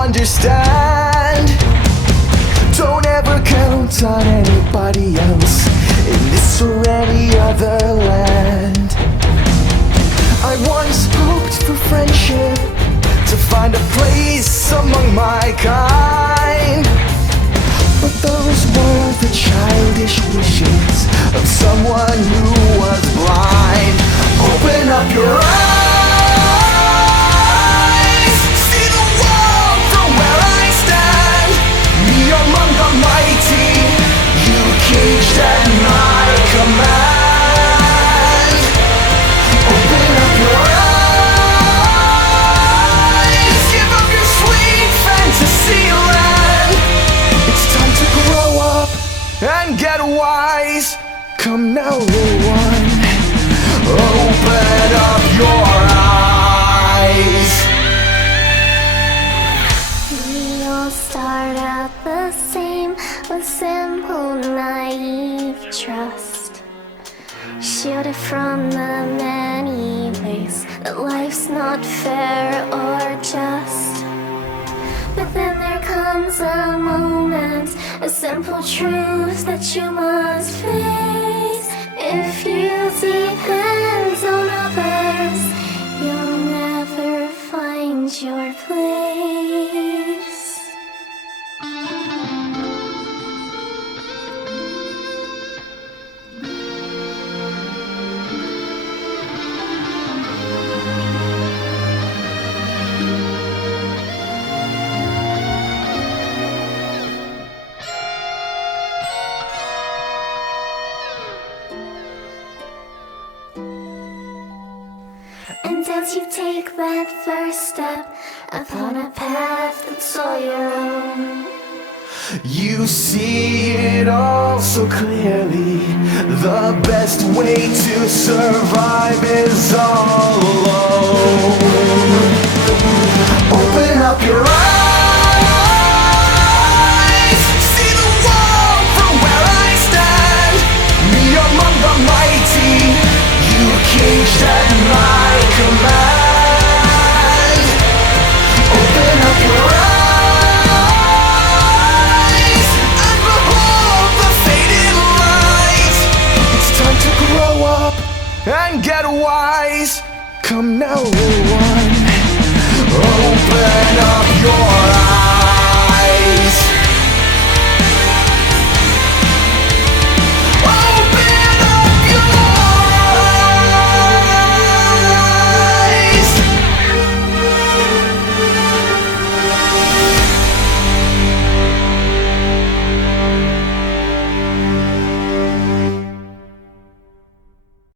understand. Don't ever count on anybody else in this or any other land. I once hoped for friendship, to find a place among my kind, but those were the childish wishes of someone who was blind. Open up your eyes, see the world from where I stand. Me among the mighty, you caged at my command. Open up your eyes, give up your sweet fantasy land. It's time to grow up and get wise. Come now, little one, open up your eyes. We all start out the same, with simple, naive trust, shielded from the many ways that life's not fair or just. But then there comes a moment, a simple truth that you must face. If you depend on others, you'll never find your place. And as you take that first step upon a path that's all your own, you see it all so clearly. The best way to survive is all alone. Open up your eyes, see the world from where I stand. Me among the mighty, you caged at my command. Open up your eyes and behold the faded light. It's time to grow up and get wise. Come now, little one, open up your eyes.